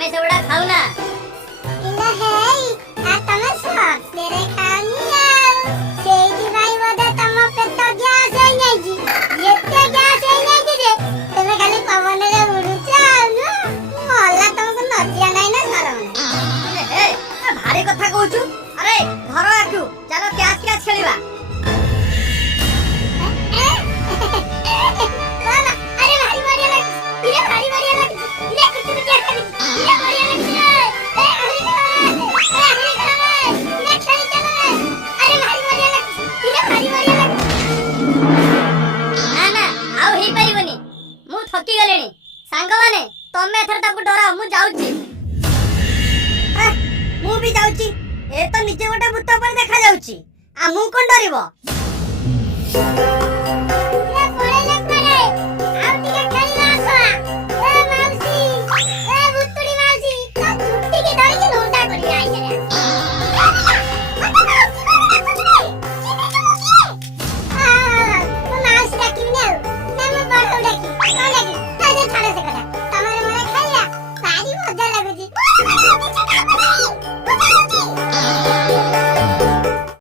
ଆମେ ସେଗୁଡା ଖାଉନା। ଇଲୋ ହେଇ ଆ ତମେ ସତରେ ଖାଉନି ଆଉ ସେଇଥିପାଇଁ ବୋଧେ ତମ ପେଟ ଗ୍ୟାସ୍ ହେଇଯାଇଛି। ଏତେ ଗ୍ୟାସ୍ ହେଇଯାଇଛି ଯେ ତମେ ଖାଲି ପବନରେ ଉଡୁଛ ଆଉ ନୁହଁ। ମଲା ତମକୁ ଲଜ୍ଜା ନାହିଁ ନା ଶରମ ନାହିଁ। ହେ ଭାରି କଥା କହୁଛୁ। ଆରେ ଧର ଆକୁ ଚାଲ କ୍ୟାଚ୍ କ୍ୟାଚ୍ ଖେଳିବା। ଆରେ ଭାରି ବଢିଆ ଲାଗୁଛି। ଇରେ ଭାରି ବଢିଆ ଲାଗୁଛି। ଇରେ କୁଚୁ କୁଚୁ ଖାଲି ଇରେ ବଢିଆ ଲାଗୁଛି ରେ। ଇରେ ଖେଳି ଚାଲ ରେ। ଆରେ ଭାରି ବଢିଆ ଲାଗୁଛି। ଇରେ ଭାରି ବଢିଆ ଲାଗୁଛି। ନା ନା ଆଉ ହେଇପାରିବନି। ମୁଁ ଥକି ଗଲିଣି। ସାଙ୍ଗମାନେ ତମେ ଏଥର ତାକୁ ଡରାଅ। ମୁଁ ଯାଉଛି। ମୁଁ ବି ଯାଉଛି। ଏ ତ ନିଜେ ଗୋଟେ ଭୂତ ପରି ଦେଖା ଯାଉଛି। ଆମକୁ କଣ ଡରିବ? ଇରେ ପଳେଇଲେ କୁଆଡେ? ଆଉ ଟିକେ ଖେଳିବା ଆସ। ଏ ମାଉସୀ ଏ ଭୁତୁଡ଼ି ମାଉସୀ ତା ଚୁଟିକି ଧରିକି ଲୁଣ୍ଡା କରିକି ଆଇଲେ।